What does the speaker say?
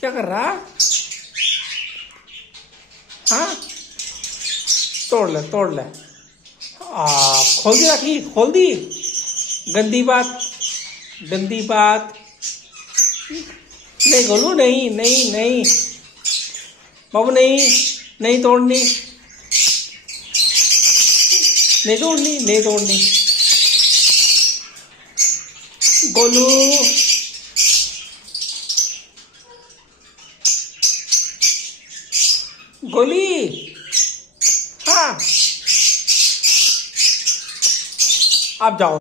क्या कर रहा? हाँ, तोड़ ले तोड़ ले। खोल दी राखी, खोल दी। गंदी बात, गंदी बात। नहीं गोलू, नहीं नहीं नहीं बाबू, नहीं नहीं तोड़नी, नहीं तोड़नी, नहीं तोड़नी गोलू। गोली, हाँ, आप जाओ।